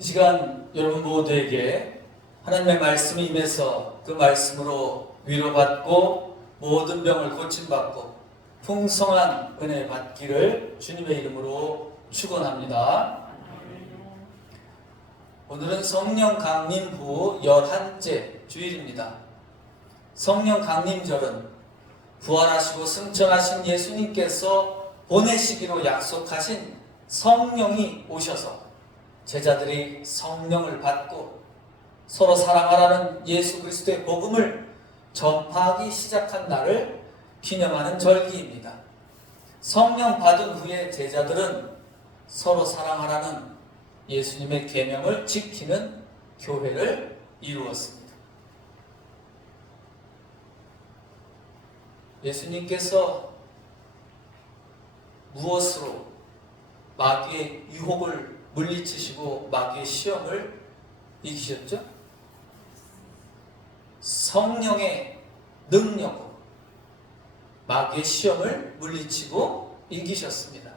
이 시간 여러분 모두에게 하나님의 말씀이 임해서 그 말씀으로 위로받고 모든 병을 고침받고 풍성한 은혜 받기를 주님의 이름으로 축원합니다. 오늘은 성령 강림 후 11째 주일입니다. 성령 강림절은 부활하시고 승천하신 예수님께서 보내시기로 약속하신 성령이 오셔서 제자들이 성령을 받고 서로 사랑하라는 예수 그리스도의 복음을 전파하기 시작한 날을 기념하는 절기입니다. 성령 받은 후에 제자들은 서로 사랑하라는 예수님의 계명을 지키는 교회를 이루었습니다. 예수님께서 무엇으로 마귀의 유혹을 물리치시고 마귀의 시험을 이기셨죠? 성령의 능력으로 마귀의 시험을 물리치고 이기셨습니다.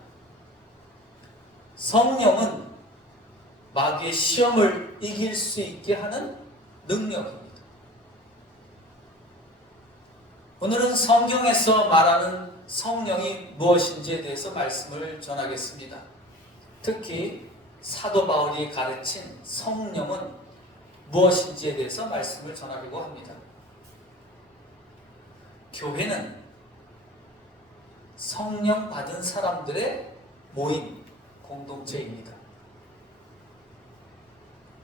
성령은 마귀의 시험을 이길 수 있게 하는 능력입니다. 오늘은 성경에서 말하는 성령이 무엇인지에 대해서 말씀을 전하겠습니다. 특히 사도 바울이 가르친 성령은 무엇인지에 대해서 말씀을 전하려고 합니다. 교회는 성령 받은 사람들의 모임, 공동체입니다.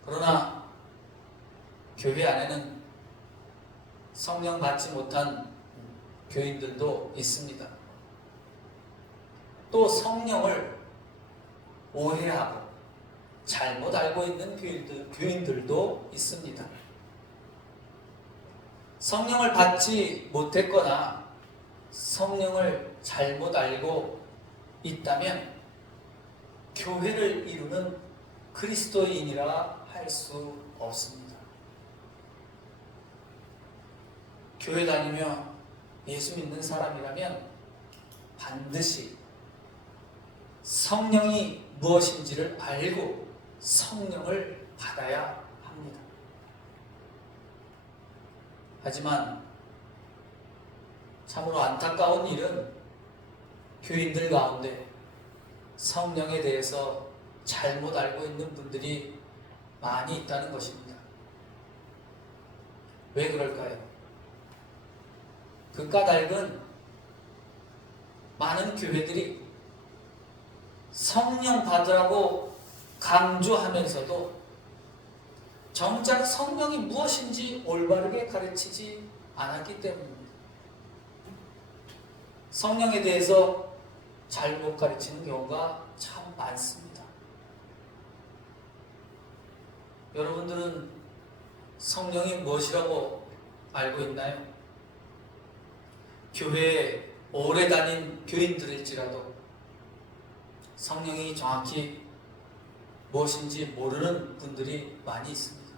그러나 교회 안에는 성령 받지 못한 교인들도 있습니다. 또 성령을 오해하고 잘못 알고 있는 교인들도 있습니다. 성령을 받지 못했거나 성령을 잘못 알고 있다면 교회를 이루는 그리스도인이라 할 수 없습니다. 교회 다니며 예수 믿는 사람이라면 반드시 성령이 무엇인지를 알고 성령을 받아야 합니다. 하지만 참으로 안타까운 일은 교인들 가운데 성령에 대해서 잘못 알고 있는 분들이 많이 있다는 것입니다. 왜 그럴까요? 그 까닭은 많은 교회들이 성령 받으라고 강조하면서도 정작 성령이 무엇인지 올바르게 가르치지 않았기 때문입니다. 성령에 대해서 잘못 가르치는 경우가 참 많습니다. 여러분들은 성령이 무엇이라고 알고 있나요? 교회에 오래 다닌 교인들일지라도 성령이 정확히 무엇인지 모르는 분들이 많이 있습니다.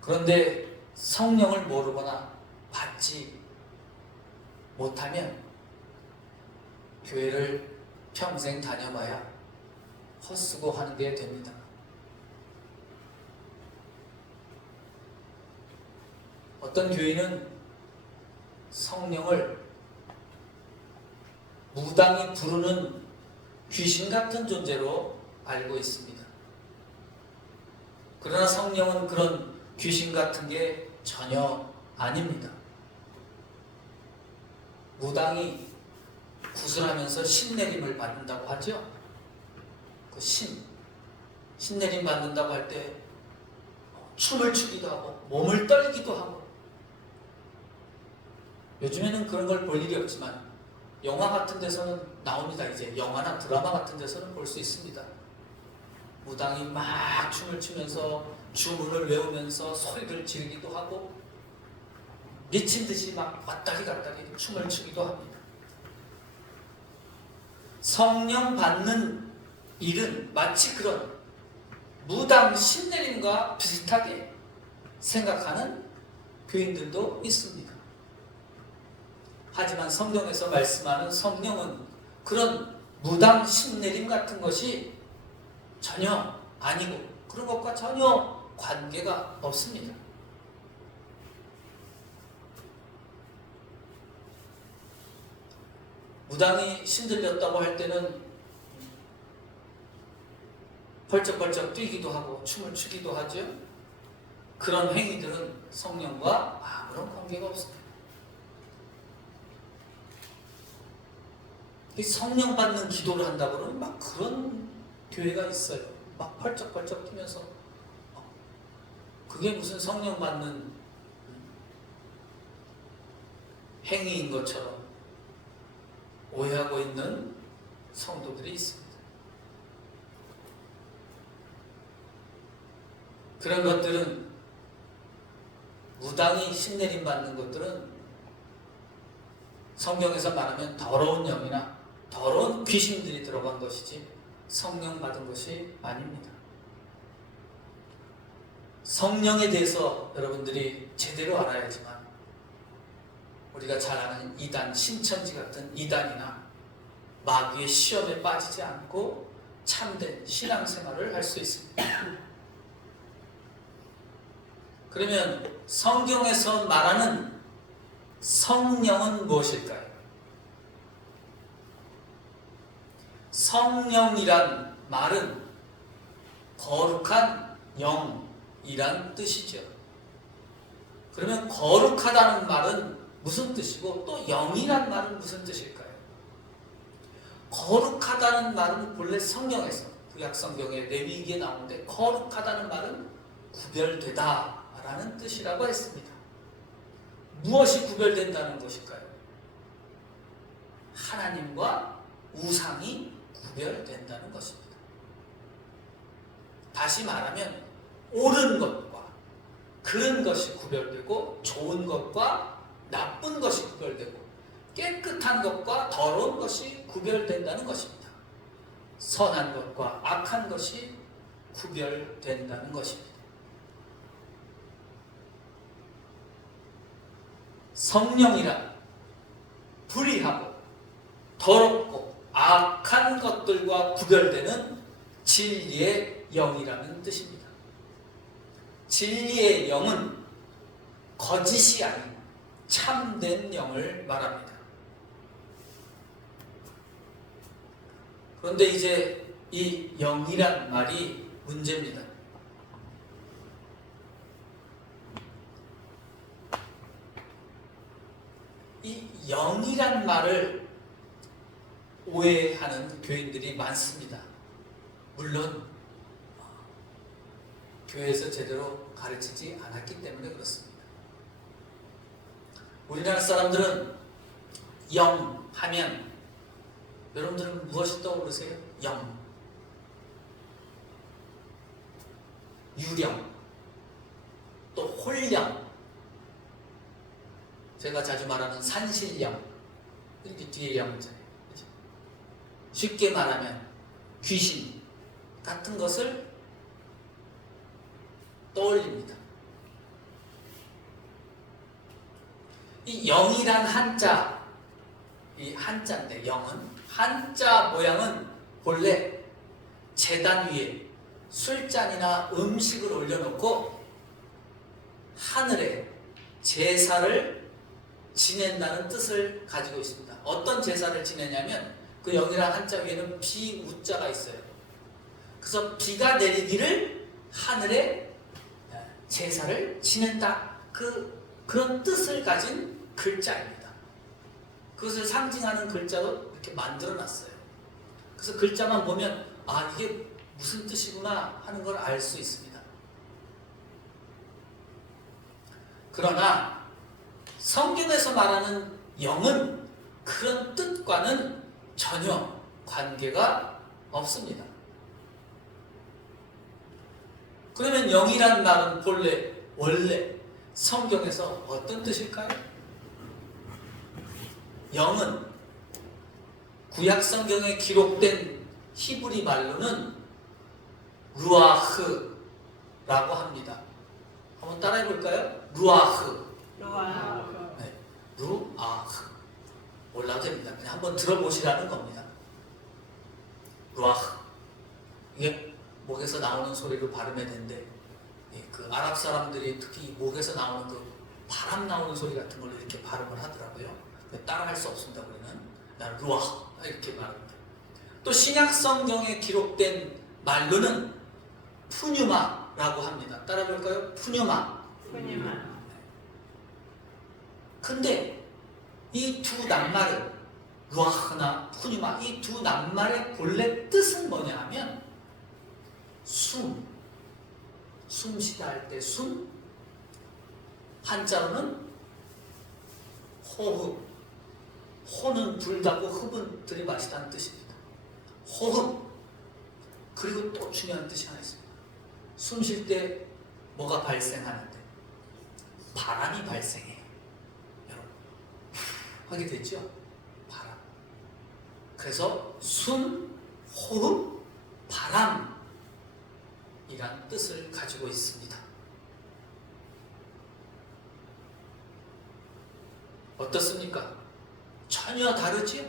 그런데 성령을 모르거나 받지 못하면 교회를 평생 다녀봐야 헛수고 하는 게 됩니다. 어떤 교인은 성령을 무당이 부르는 귀신 같은 존재로 알고 있습니다. 그러나 성령은 그런 귀신 같은 게 전혀 아닙니다. 무당이 구슬하면서 신내림을 받는다고 하죠. 그 신내림 받는다고 할 때 춤을 추기도 하고 몸을 떨기도 하고, 요즘에는 그런 걸 볼 일이 없지만 영화 같은 데서는 나옵니다. 이제 영화나 드라마 같은 데서는 볼 수 있습니다. 무당이 막 춤을 추면서 주문을 외우면서 소리를 지르기도 하고 미친 듯이 막 왔다리 갔다리 춤을 추기도 합니다. 성령 받는 일은 마치 그런 무당 신내림과 비슷하게 생각하는 교인들도 있습니다. 하지만 성경에서 말씀하는 성령은 그런 무당 신내림 같은 것이 전혀 아니고 그런 것과 전혀 관계가 없습니다. 무당이 신들렸다고 할 때는 벌쩍벌쩍 뛰기도 하고 춤을 추기도 하죠. 그런 행위들은 성령과 아무런 관계가 없습니다. 성령 받는 기도를 한다고 그러면 막 그런 교회가 있어요. 막 펄쩍펄쩍 뛰면서 그게 무슨 성령 받는 행위인 것처럼 오해하고 있는 성도들이 있습니다. 그런 것들은 무당이 신내림 받는 것들은 성경에서 말하면 더러운 영이나 더러운 귀신들이 들어간 것이지 성령 받은 것이 아닙니다. 성령에 대해서 여러분들이 제대로 알아야지만 우리가 잘 아는 이단, 신천지 같은 이단이나 마귀의 시험에 빠지지 않고 참된 신앙생활을 할 수 있습니다. 그러면 성경에서 말하는 성령은 무엇일까요? 성령이란 말은 거룩한 영이란 뜻이죠. 그러면 거룩하다는 말은 무슨 뜻이고 또 영이란 말은 무슨 뜻일까요? 거룩하다는 말은 본래 성경에서 구약 성경에 레위기에 나오는데 거룩하다는 말은 구별되다 라는 뜻이라고 했습니다. 무엇이 구별된다는 것일까요? 하나님과 우상이 구별된다는 것입니다. 다시 말하면 옳은 것과 그른 것이 구별되고 좋은 것과 나쁜 것이 구별되고 깨끗한 것과 더러운 것이 구별된다는 것입니다. 선한 것과 악한 것이 구별된다는 것입니다. 성령이란 불의하고 더럽고 악한 것들과 구별되는 진리의 영이라는 뜻입니다. 진리의 영은 거짓이 아닌 참된 영을 말합니다. 그런데 이제 이 영이란 말이 문제입니다. 이 영이란 말을 오해하는 교인들이 많습니다. 물론 교회에서 제대로 가르치지 않았기 때문에 그렇습니다. 우리나라 사람들은 영 하면 여러분들은 무엇이 떠오르세요? 영, 유령, 또 홀령, 제가 자주 말하는 산신령, 이렇게 뒤에 영이잖아요. 쉽게 말하면 귀신 같은 것을 떠올립니다. 이 영이란 한자, 이 한자인데 영은 한자 모양은 본래 제단 위에 술잔이나 음식을 올려놓고 하늘에 제사를 지낸다는 뜻을 가지고 있습니다. 어떤 제사를 지내냐면 그 영이란 한자 위에는 비우자가 있어요. 그래서 비가 내리기를 하늘에 제사를 지낸다. 그런 뜻을 가진 글자입니다. 그것을 상징하는 글자로 이렇게 만들어놨어요. 그래서 글자만 보면 아 이게 무슨 뜻이구나 하는 걸 알 수 있습니다. 그러나 성경에서 말하는 영은 그런 뜻과는 전혀 관계가 없습니다. 그러면 영이란 말은 원래 성경에서 어떤 뜻일까요? 영은 구약 성경에 기록된 히브리 말로는 루아흐라고 합니다. 한번 따라해 볼까요? 루아흐. 네, 루아흐. 몰라도 됩니다. 그냥 한번 들어보시라는 겁니다. 루아흐. 이게 목에서 나오는 소리로 발음해야 되는데 그 아랍 사람들이 특히 목에서 나오는 그 바람 나오는 소리 같은 걸로 이렇게 발음을 하더라고요. 따라할 수 없습니다. 우리는 루아흐 이렇게 말합니다. 또 신약 성경에 기록된 말로는 푸뉴마라고 합니다. 따라볼까요? 푸뉴마. 근데 이 두 낱말은 루아흐나 푸뉴마 이 두 낱말의 본래 뜻은 뭐냐 하면 숨쉬다 할 때 숨, 한자로는 호흡, 호는 불다고 흡은 들이마시다는 뜻입니다. 호흡. 그리고 또 중요한 뜻이 하나 있습니다. 숨 쉴 때 뭐가 발생하는데? 바람이 발생해요. 여러분 확인됐죠? 바람. 그래서 숨, 호흡, 바람 이란 뜻을 가지고 있습니다. 어떻습니까? 전혀 다르지요?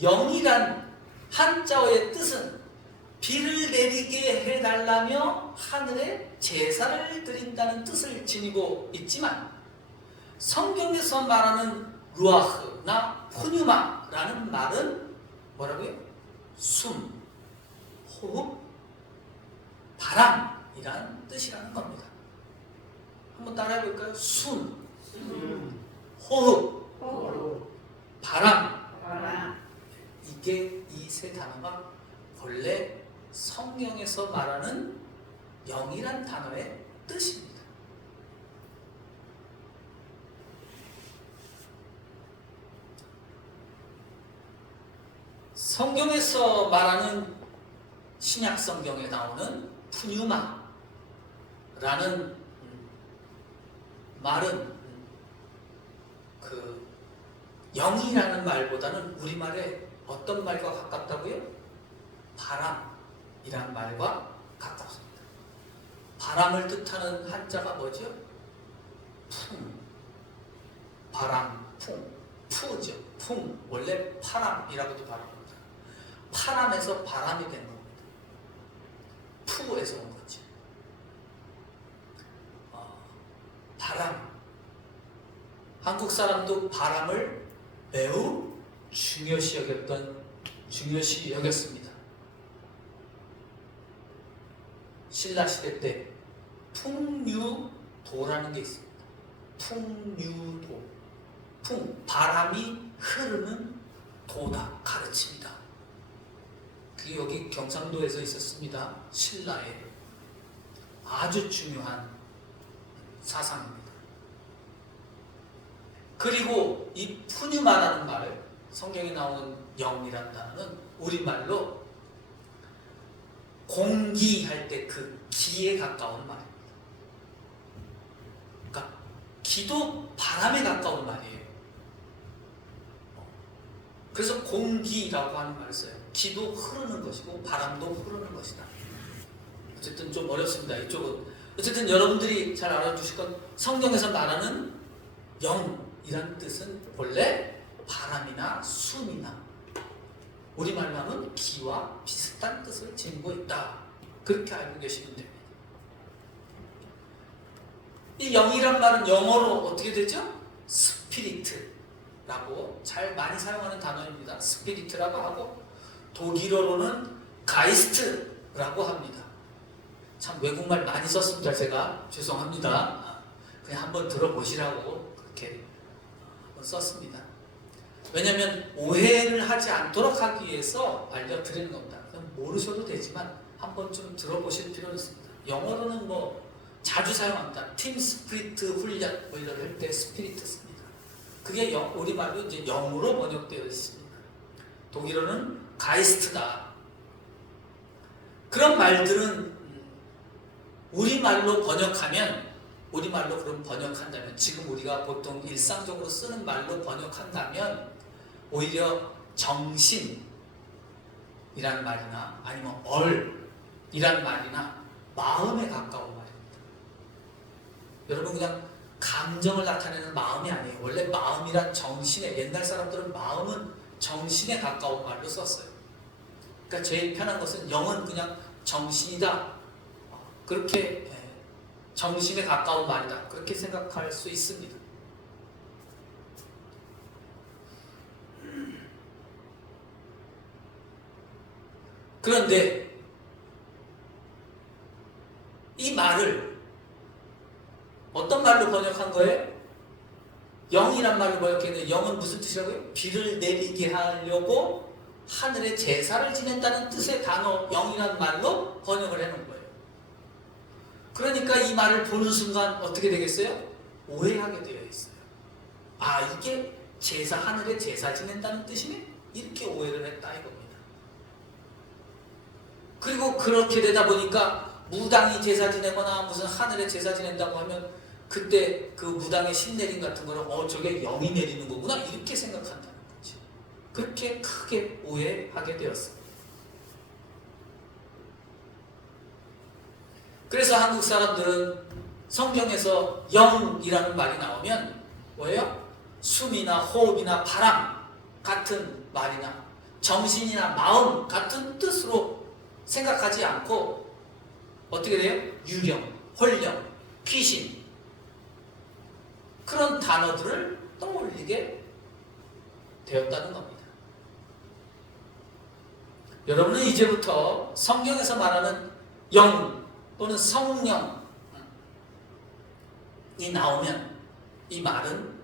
영이란 한자어의 뜻은 비를 내리게 해달라며 하늘에 제사를 드린다는 뜻을 지니고 있지만 성경에서 말하는 루아흐나 푸뉴마라는 말은 뭐라고요? 숨, 호흡, 바람이란 뜻이라는 겁니다. 한번 따라해볼까요? 숨, 호흡, 바람. 이게 이 세 단어가 본래 성경에서 말하는 영이란 단어의 뜻입니다. 성경에서 말하는 신약 성경에 나오는 푸뉴마라는 말은 그 영이라는 말보다는 우리말에 어떤 말과 가깝다고요? 바람이란 말과 가깝습니다. 바람을 뜻하는 한자가 뭐죠? 풍. 바람, 풍. 푸죠. 풍. 원래 파람이라고도 발음합니다. 파람에서 바람이 된 겁니다. 푸에서 온 거죠. 바람. 한국 사람도 바람을 매우 중요시 여겼습니다. 신라 시대 때 풍류도라는 게 있습니다. 풍류도. 바람이 흐르는 도다 가르칩니다. 그게 여기 경상도에서 있었습니다. 신라에 아주 중요한 사상입니다. 그리고 이 푸뉴마라는 말을 성경에 나오는 영이라는 단어는 우리말로 공기할 때 그 기에 가까운 말입니다. 그러니까 기도 바람에 가까운 말이에요. 그래서 공기라고 하는 말을 써요. 기도 흐르는 것이고 바람도 흐르는 것이다. 어쨌든 좀 어렵습니다. 이쪽은. 어쨌든 여러분들이 잘 알아두실 건 성경에서 말하는 영이라는 뜻은 본래 바람이나 숨이나 우리말로 하면 기와 비슷한 뜻을 지니고 있다. 그렇게 알고 계시면 됩니다. 이 영이란 말은 영어로 어떻게 되죠? 스피리트라고 잘 많이 사용하는 단어입니다. 스피리트라고 하고 독일어로는 가이스트라고 합니다. 참 외국말 많이 썼습니다. 제가 죄송합니다. 그냥 한번 들어보시라고 그렇게 한번 썼습니다. 왜냐하면 오해를 하지 않도록 하기 위해서 알려드리는 겁니다. 그냥 모르셔도 되지만 한번 좀 들어보실 필요는 있습니다. 영어로는 뭐 자주 사용합니다. 팀 스피리트 훈련 뭐 이런 할 때 스피리트 씁니다. 그게 우리말로 이제 영으로 번역되어 있습니다. 독일어는 가이스트다. 그런 말들은 우리말로 그럼 번역한다면 지금 우리가 보통 일상적으로 쓰는 말로 번역한다면 오히려 정신이란 말이나 아니면 얼이란 말이나 마음에 가까운 말입니다. 여러분 그냥 감정을 나타내는 마음이 아니에요. 원래 마음이란 정신에 옛날 사람들은 마음은 정신에 가까운 말로 썼어요. 그러니까 제일 편한 것은 영은 그냥 정신이다. 그렇게 정신에 가까운 말이다. 그렇게 생각할 수 있습니다. 그런데 이 말을 어떤 말로 번역한 거예요? 영이란 말로 번역했는데 영은 무슨 뜻이라고요? 비를 내리게 하려고 하늘에 제사를 지낸다는 뜻의 단어 영이란 말로 번역을 해놓은 거예요. 그러니까 이 말을 보는 순간 어떻게 되겠어요? 오해하게 되어 있어요. 아, 이게 하늘에 제사 지낸다는 뜻이네? 이렇게 오해를 했다 이겁니다. 그리고 그렇게 되다 보니까 무당이 제사 지내거나 무슨 하늘에 제사 지낸다고 하면 그때 그 무당의 신내림 같은 거를 저게 영이 내리는 거구나 이렇게 생각한다는 거지. 그렇게 크게 오해하게 되었습니다. 그래서 한국 사람들은 성경에서 영이라는 말이 나오면 뭐예요? 숨이나 호흡이나 바람 같은 말이나 정신이나 마음 같은 뜻으로 생각하지 않고 어떻게 돼요? 유령, 홀령, 귀신 그런 단어들을 떠올리게 되었다는 겁니다. 여러분은 이제부터 성경에서 말하는 영 또는 성령이 나오면 이 말은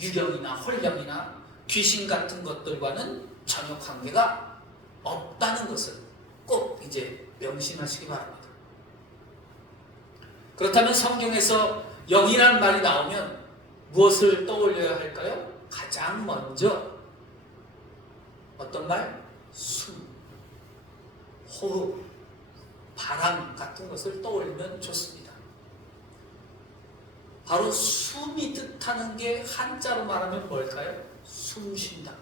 유령이나 홀령이나 귀신 같은 것들과는 전혀 관계가 없다는 것을 꼭 이제 명심하시기 바랍니다. 그렇다면 성경에서 영이라는 말이 나오면 무엇을 떠올려야 할까요? 가장 먼저 어떤 말? 숨, 호흡, 바람 같은 것을 떠올리면 좋습니다. 바로 숨이 뜻하는 게 한자로 말하면 뭘까요? 숨 쉰다.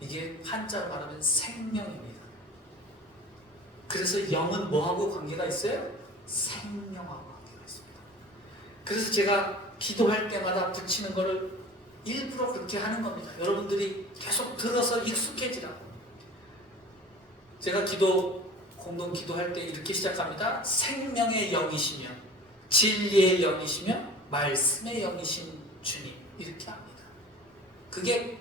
이게 한자로 말하면 생명입니다. 그래서 영은 뭐하고 관계가 있어요? 생명하고 관계가 있습니다. 그래서 제가 기도할 때마다 붙이는 거를 일부러 그렇게 하는 겁니다. 여러분들이 계속 들어서 익숙해지라고. 제가 공동 기도할 때 이렇게 시작합니다. 생명의 영이시며 진리의 영이시며 말씀의 영이신 주님 이렇게 합니다. 그게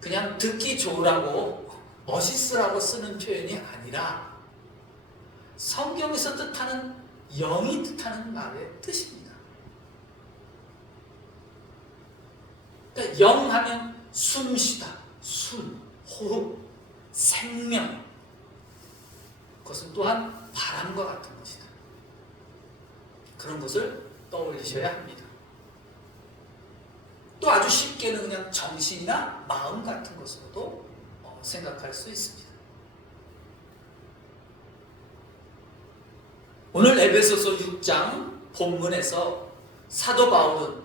그냥 듣기 좋으라고 멋있으라고 쓰는 표현이 아니라 성경에서 뜻하는 영이 뜻하는 말의 뜻입니다. 그러니까 영 하면 숨쉬다, 숨, 호흡, 생명 그것은 또한 바람과 같은 것이다. 그런 것을 떠올리셔야 합니다. 또 아주 쉽게는 그냥 정신이나 마음 같은 것으로도 생각할 수 있습니다. 오늘 에베소서 6장 본문에서 사도 바울은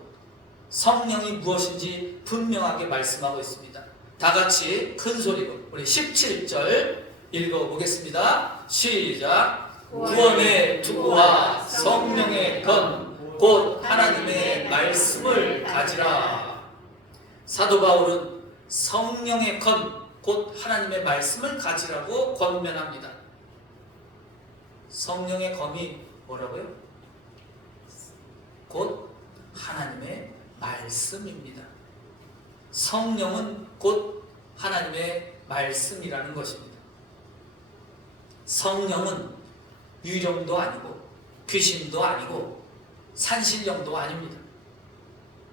성령이 무엇인지 분명하게 말씀하고 있습니다. 다 같이 큰 소리로 우리 17절 읽어보겠습니다. 시작. 구원의 투구와 성령의 건 곧 하나님의 말씀을 가지라. 사도 바울은 성령의 건 곧 하나님의 말씀을 가지라고 권면합니다. 성령의 검이 뭐라고요? 곧 하나님의 말씀입니다. 성령은 곧 하나님의 말씀이라는 것입니다. 성령은 유령도 아니고 귀신도 아니고 산신령도 아닙니다.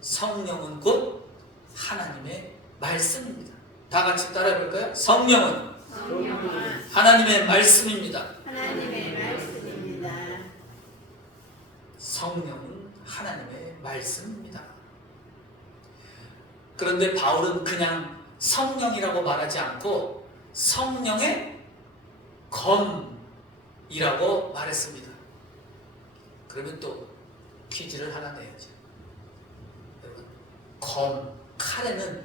성령은 곧 하나님의 말씀입니다. 다 같이 따라해 볼까요? 성령은 하나님의 말씀입니다. 하나님의 말씀입니다. 성령은 하나님의 말씀입니다. 그런데 바울은 그냥 성령이라고 말하지 않고 성령의 검이라고 말했습니다. 그러면 또 퀴즈를 하나 내야죠. 여러분, 검, 칼에는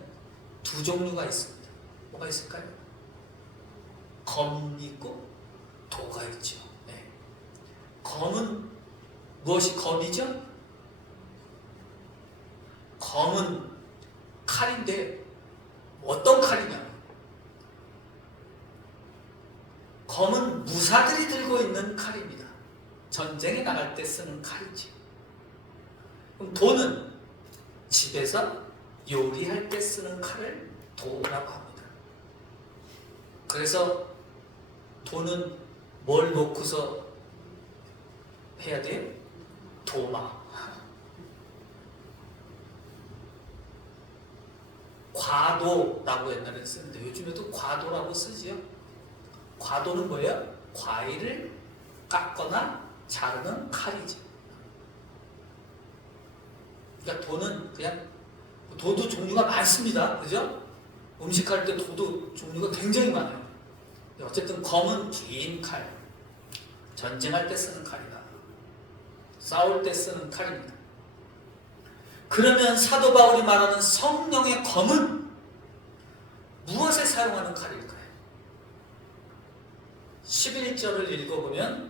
두 종류가 있습니다. 뭐가 있을까요? 검이 있고 도가 있죠. 네. 검은 무엇이 검이죠? 검은 칼인데 어떤 칼이냐? 검은 무사들이 들고 있는 칼입니다. 전쟁에 나갈 때 쓰는 칼이지. 그럼 도는 집에서 요리할 때 쓰는 칼을 도라고 합니다. 그래서 도는 뭘 놓고서 해야 돼요? 도마. 과도라고 옛날에 쓰는데 요즘에도 과도라고 쓰지요. 과도는 뭐예요? 과일을 깎거나 자르는 칼이지. 그러니까 도는 그냥 도도 종류가 많습니다. 그죠? 음식할 때 도도 종류가 굉장히 많아요. 어쨌든 검은 긴 칼, 전쟁할 때 쓰는 칼이다. 싸울 때 쓰는 칼입니다. 그러면 사도 바울이 말하는 성령의 검은 무엇에 사용하는 칼일까요? 11절을 읽어보면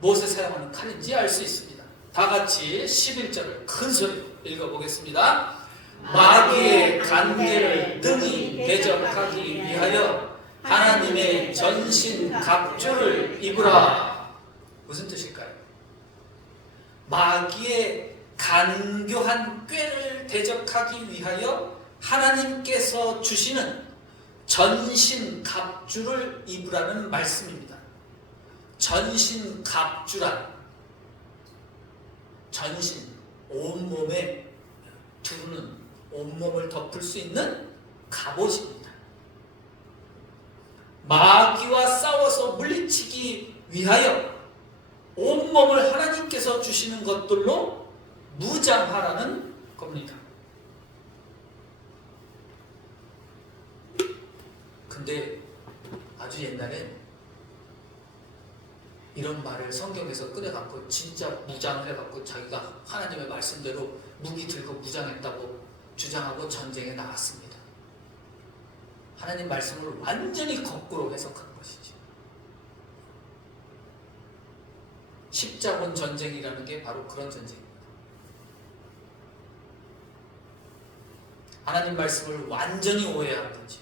무엇에 사용하는 칼인지 알 수 있습니다. 다 같이 11절을 큰 소리로 읽어보겠습니다. 마귀의 관계를 능히 대적하기 위하여 하나님의 전신 갑주를 입으라. 무슨 뜻일까요? 마귀의 간교한 꾀를 대적하기 위하여 하나님께서 주시는 전신 갑주를 입으라는 말씀입니다. 전신 갑주란 전신, 온몸에 두르는 온몸을 덮을 수 있는 갑옷입니다. 마귀와 싸워서 물리치기 위하여 온몸을 하나님께서 주시는 것들로 무장하라는 겁니다. 근데 아주 옛날에 이런 말을 성경에서 꺼내갖고 진짜 무장을 해갖고 자기가 하나님의 말씀대로 무기 들고 무장했다고 주장하고 전쟁에 나갔습니다. 하나님 말씀을 완전히 거꾸로 해석한 것이지. 십자군 전쟁이라는 게 바로 그런 전쟁입니다. 하나님 말씀을 완전히 오해한 거지.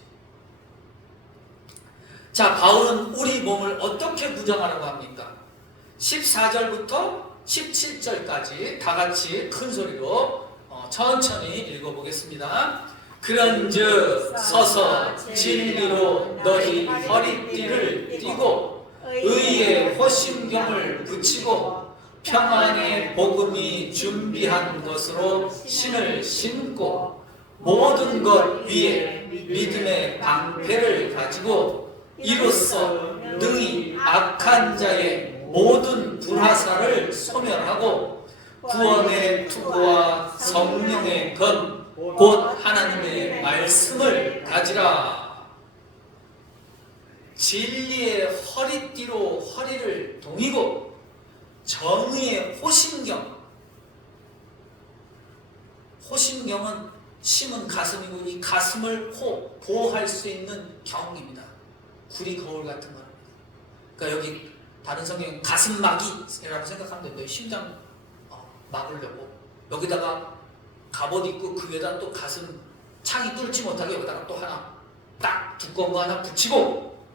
자, 바울은 우리 몸을 어떻게 무장하라고 합니까? 14절부터 17절까지 다 같이 큰 소리로 천천히 읽어보겠습니다. 그런즉 서서 진리로 너희 허리띠를 띠고 의의 호심경을 붙이고 평안의 복음이 준비한 것으로 신을 신고 모든 것 위에 믿음의 방패를 가지고 이로써 능히 악한 자의 모든 불화살을 소멸하고 구원의 투구와 성령의 건 곧 하나님의 말씀을 가지라. 진리의 허리띠로 허리를 동이고 정의의 호심경. 호심경은 심은 가슴이고 이 가슴을 보호할 수 있는 경입니다. 구리 거울 같은 거랍니다. 그러니까 여기 다른 성경은 가슴막이라고 생각하면 돼요. 심장 막으려고 여기다가 갑옷 입고 그 위에다 또 가슴 창이 뚫지 못하게 여기다가 또 하나 딱 두꺼운 거 하나 붙이고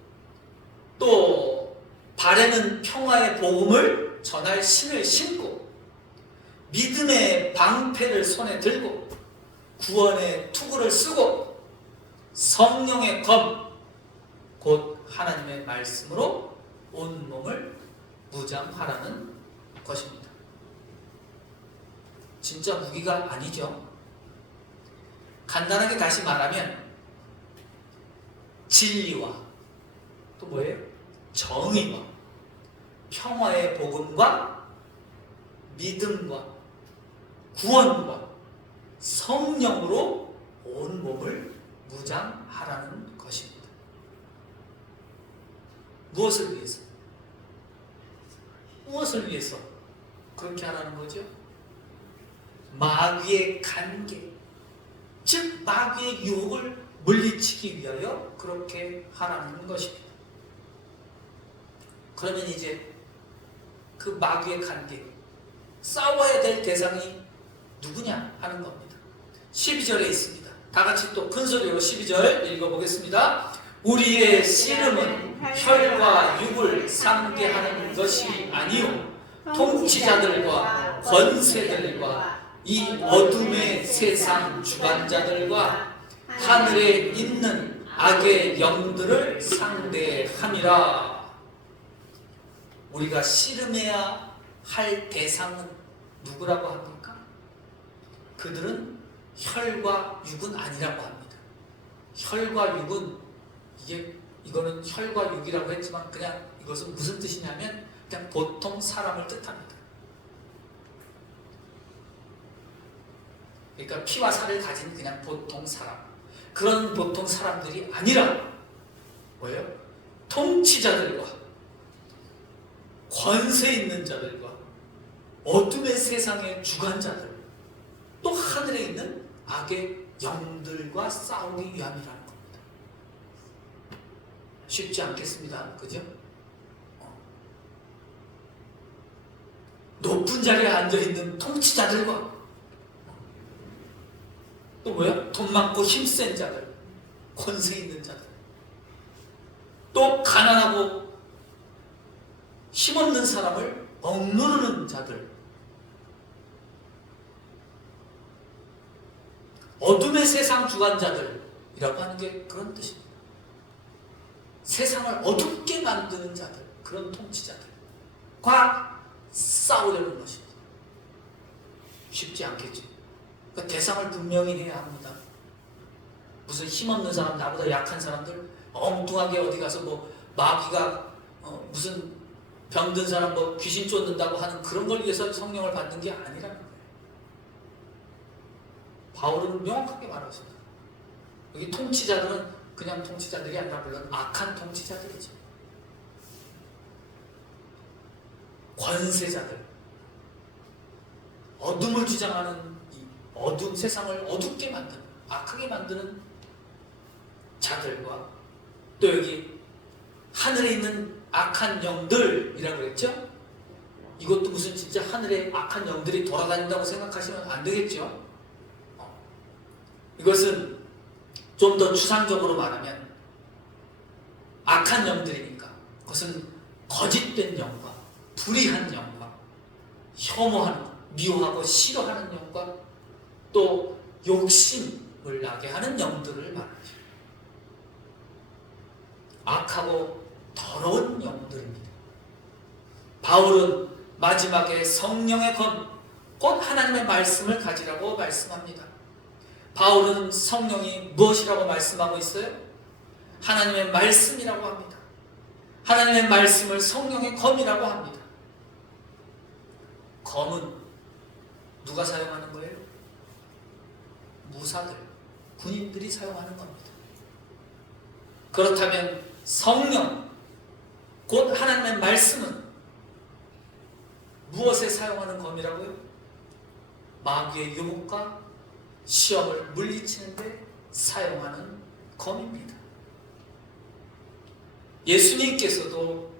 또 발에는 평화의 복음을 전할 신을 신고 믿음의 방패를 손에 들고 구원의 투구를 쓰고 성령의 검 곧 하나님의 말씀으로 온몸을 무장하라는 것입니다. 진짜 무기가 아니죠. 간단하게 다시 말하면 진리와 또 뭐예요? 정의와 평화의 복음과 믿음과 구원과 성령으로 온몸을 무장하라는 것입니다. 무엇을 위해서? 무엇을 위해서 그렇게 하라는 거죠? 마귀의 관계, 즉 마귀의 유혹을 물리치기 위하여 그렇게 하라는 것입니다. 그러면 이제 그 마귀의 관계, 싸워야 될 대상이 누구냐 하는 겁니다. 12절에 있습니다. 다 같이 또 큰 소리로 12절 읽어보겠습니다. 우리의 씨름은 혈과 육을 상대하는 것이 아니요 통치자들과 권세들과 이 어둠의 세상 주관자들과 하늘에 있는 악의 영들을 상대함이라. 우리가 씨름해야 할 대상은 누구라고 합니까? 그들은 혈과 육은 아니라고 합니다. 혈과 육은 이거는 혈과 육이라고 했지만 그냥 이것은 무슨 뜻이냐면 그냥 보통 사람을 뜻합니다. 그러니까 피와 살을 가진 그냥 보통 사람, 그런 보통 사람들이 아니라 뭐예요? 통치자들과 권세 있는 자들과 어둠의 세상의 주관자들, 또 하늘에 있는 악의 영들과 싸우기 위함이라는 겁니다. 쉽지 않겠습니다. 그죠? 높은 자리에 앉아있는 통치자들과 또 뭐야? 돈 많고 힘센 자들, 권세 있는 자들, 또 가난하고 힘없는 사람을 억누르는 자들, 어둠의 세상 주관자들이라고 하는 게 그런 뜻입니다. 세상을 어둡게 만드는 자들, 그런 통치자들과 싸우려는 것입니다. 쉽지 않겠죠. 그러니까 대상을 분명히 해야 합니다. 무슨 힘없는 사람, 나보다 약한 사람들 엉뚱하게 어디 가서 뭐 마귀가 무슨 병든 사람 뭐 귀신 쫓는다고 하는 그런 걸 위해서 성령을 받는 게 아니라는 거예요. 바울은 명확하게 말하셨습니다. 여기 통치자들은 그냥 통치자들이 아니라 물론 악한 통치자들이죠. 권세자들, 어둠을 주장하는 이 어둠 세상을 어둡게 만드는, 악하게 만드는 자들과 또 여기 하늘에 있는 악한 영들이라고 그랬죠? 이것도 무슨 진짜 하늘에 악한 영들이 돌아다닌다고 생각하시면 안 되겠죠? 이것은 좀 더 추상적으로 말하면 악한 영들이니까 그것은 거짓된 영과 불의한 영과 혐오하는, 미워하고 싫어하는 영과 또 욕심을 나게 하는 영들을 말하죠. 악하고 더러운 영들입니다. 바울은 마지막에 성령의 검, 곧 하나님의 말씀을 가지라고 말씀합니다. 바울은 성령이 무엇이라고 말씀하고 있어요? 하나님의 말씀이라고 합니다. 하나님의 말씀을 성령의 검이라고 합니다. 검은 누가 사용하는 거예요? 무사들, 군인들이 사용하는 겁니다. 그렇다면 성령, 곧 하나님의 말씀은 무엇에 사용하는 검이라고요? 마귀의 유혹과 시험을 물리치는 데 사용하는 검입니다. 예수님께서도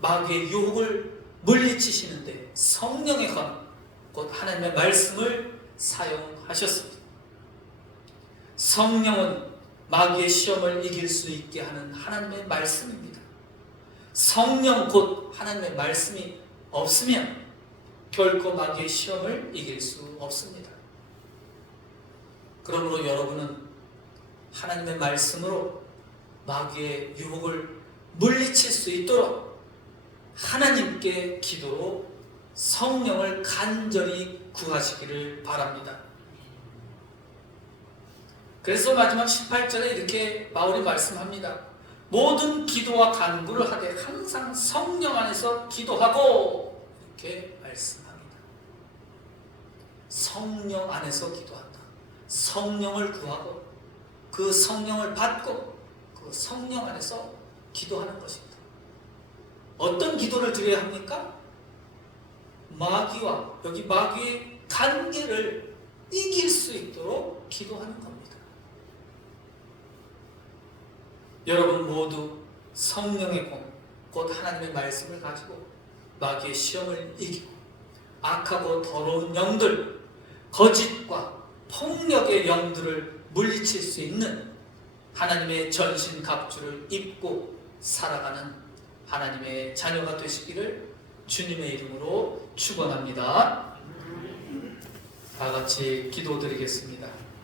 마귀의 유혹을 물리치시는데 성령의 검, 곧 하나님의 말씀을 사용하셨습니다. 성령은 마귀의 시험을 이길 수 있게 하는 하나님의 말씀입니다. 성령 곧 하나님의 말씀이 없으면 결코 마귀의 시험을 이길 수 없습니다. 그러므로 여러분은 하나님의 말씀으로 마귀의 유혹을 물리칠 수 있도록 하나님께 기도로 성령을 간절히 구하시기를 바랍니다. 그래서 마지막 18절에 이렇게 바울이 말씀합니다. 모든 기도와 간구를 하되 항상 성령 안에서 기도하고, 이렇게 말씀합니다. 성령 안에서 기도한다. 성령을 구하고 그 성령을 받고 그 성령 안에서 기도하는 것입니다. 어떤 기도를 드려야 합니까? 마귀와 여기 마귀의 관계를 이길 수 있도록 기도하는 겁니다. 여러분 모두 성령의 공, 곧 하나님의 말씀을 가지고 마귀의 시험을 이기고 악하고 더러운 영들, 거짓과 폭력의 영들을 물리칠 수 있는 하나님의 전신갑주를 입고 살아가는 하나님의 자녀가 되시기를 주님의 이름으로 축원합니다. 다 같이 기도드리겠습니다.